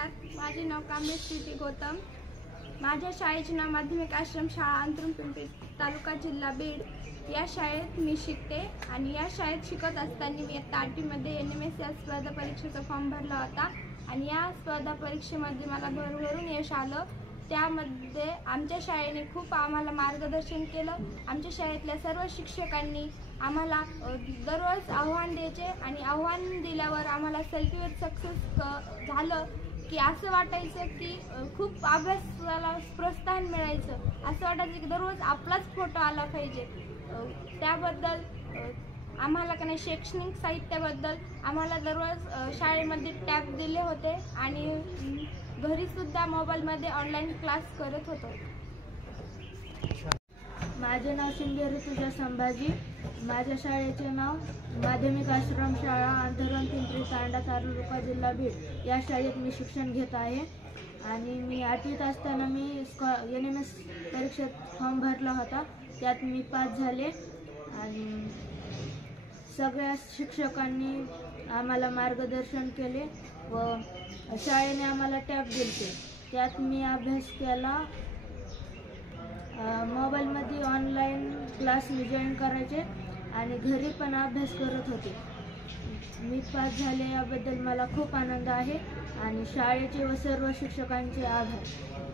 नमस्कार, माझे नाव कांबळे स्थिती गौतम। माझ्या शाळेचे नाव माध्यमिक आश्रम शाळा अंतरुण पिंपरी तालुका जिल्हा बीड या शाळेत मी शिकते आणि या शाळेत शिकत असताना मी इयत्ता 8वी मध्ये NMS या स्पर्धा परीक्षेचा फॉर्म भरला होता आणि या स्पर्धा परीक्षेमध्ये मला भरभरून यश आलं। त्यामध्ये आमच्या शाळेने खूप आम्हाला मार्गदर्शन केलं। आमच्या शाळेतल्या सर्व शिक्षकांनी आम्हाला दररोज आव्हान द्यायचे आणि आव्हान दिल्यावर आम्हाला सेल्फीवर सक्सेस झालं की असं वाटायचं की खूप अभ्यासाला प्रोत्साहन मिळायचं। असं वाटायचं की दररोज आपलाच फोटो आला पाहिजे। त्याबद्दल आम्हाला का नाही शैक्षणिक साहित्याबद्दल आम्हाला दररोज शाळेमध्ये टॅब दिले होते आणि घरी सुद्धा मोबाईलमध्ये ऑनलाईन क्लास करत होतो। माझे नाव शिंदे ऋतुजा संभाजी। माझ्या शाळेचे नाव माध्यमिक आश्रम शाळा अंतरुण पिंपरी तांडा तालुका जिल्हा बीड या शाळेत मी शिक्षण घेत आहे आणि मी 8वीत असताना मी NMS परीक्षेत फॉर्म भरला होता। त्यात मी पास झाले आणि सगळ्या शिक्षकांनी आम्हाला मार्गदर्शन केले व शाळेने आम्हाला टॅब दिले। त्यात मी अभ्यास केला। मोबाईलमध्ये ऑनलाईन क्लास मी जॉईन करायचे आणि घरी पण अभ्यास करत होते। मी पास झाले याबद्दल मला खूप आनंद आहे आणि शाळेचे व सर्व शिक्षकांचे आभार।